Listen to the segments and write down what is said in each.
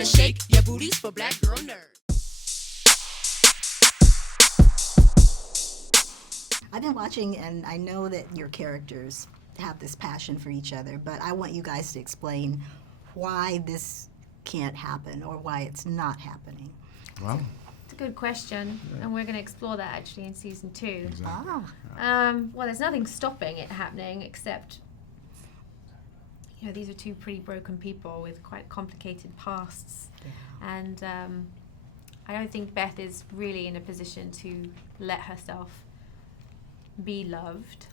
Better shake your booties for black girl nerds. I've been watching, and I know that your characters have this passion for each other, but I want you guys to explain why this can't happen or why it's not happening. Well, It's a good question, and we're going to explore that actually in season 2. exactly. Well, there's nothing stopping it happening except, these are two pretty broken people with quite complicated pasts. Yeah. And I don't think Beth is really in a position to let herself be loved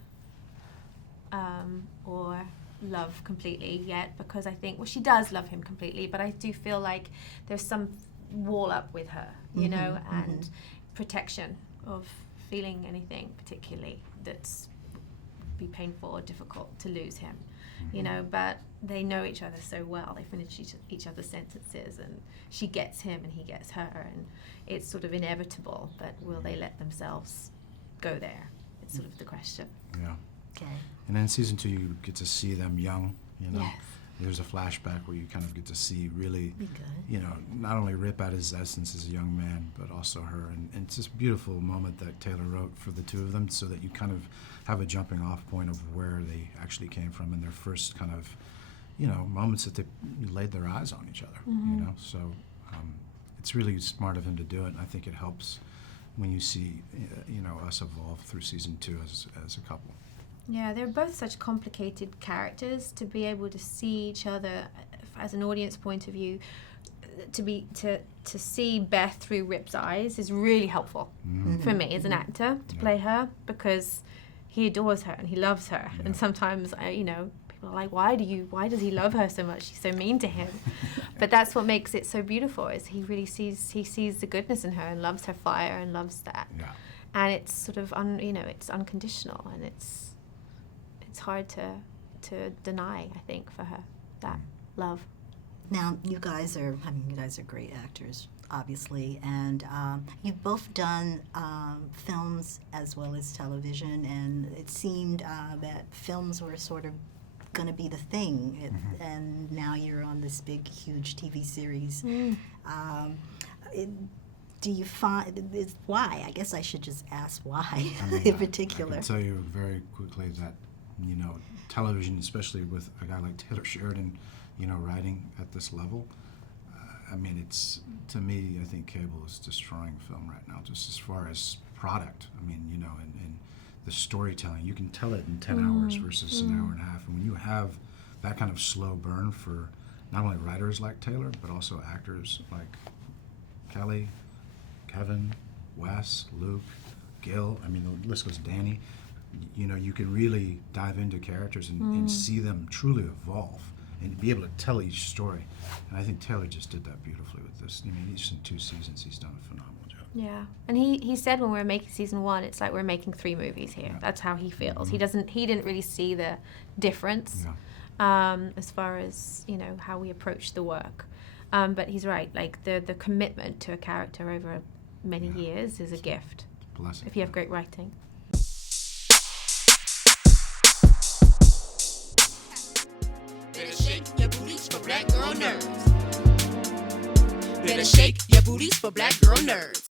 or love completely yet, because I think, well, she does love him completely, but I do feel like there's some wall up with her, and protection of feeling anything particularly that's be painful or difficult to lose him, but they know each other so well. They finish each other's sentences, and she gets him and he gets her, and it's sort of inevitable, but will they let themselves go there? It's sort of the question. Yeah. Okay. And then in season 2, you get to see them young, Yes. There's a flashback where you kind of get to see really, Be good. not only Rip at his essence as a young man, but also her. And it's this beautiful moment that Taylor wrote for the two of them, so that you kind of have a jumping off point of where they actually came from in their first kind of, moments that they laid their eyes on each other, So it's really smart of him to do it, and I think it helps when you see, us evolve through season 2 as a couple. Yeah, they're both such complicated characters. To be able to see each other as an audience point of view, to see Beth through Rip's eyes is really helpful for me as an actor to play her, because he adores her and he loves her. Yeah. And sometimes people are like, why does he love her so much? She's so mean to him. But that's what makes it so beautiful, is he really sees the goodness in her and loves her fire and loves that. Yeah. And it's sort of it's unconditional, and it's hard to deny, I think, for her, that love. Now, you guys are great actors, obviously, and you've both done films as well as television, and it seemed that films were sort of going to be the thing, and now you're on this big, huge TV series. Do you find, why? I guess I should just ask why in particular. I can tell you very quickly that, television, especially with a guy like Taylor Sheridan, writing at this level, it's, to me, I think cable is destroying film right now, just as far as product. And the storytelling, you can tell it in 10 hours versus an hour and a half. And when you have that kind of slow burn for not only writers like Taylor, but also actors like Kelly, Kevin, Wes, Luke, Gil, the list goes, Danny, you can really dive into characters and see them truly evolve and be able to tell each story. And I think Taylor just did that beautifully with this. He's in 2 seasons, he's done a phenomenal job. Yeah, and he said when we were making season 1, it's like we're making 3 movies here. Yeah. That's how he feels. He didn't really see the difference as far as how we approach the work. But he's right. Like the commitment to a character over many years is a gift. Blessing. If you have great writing. Better shake your booties for black girl nerds. Better shake your booties for black girl nerds.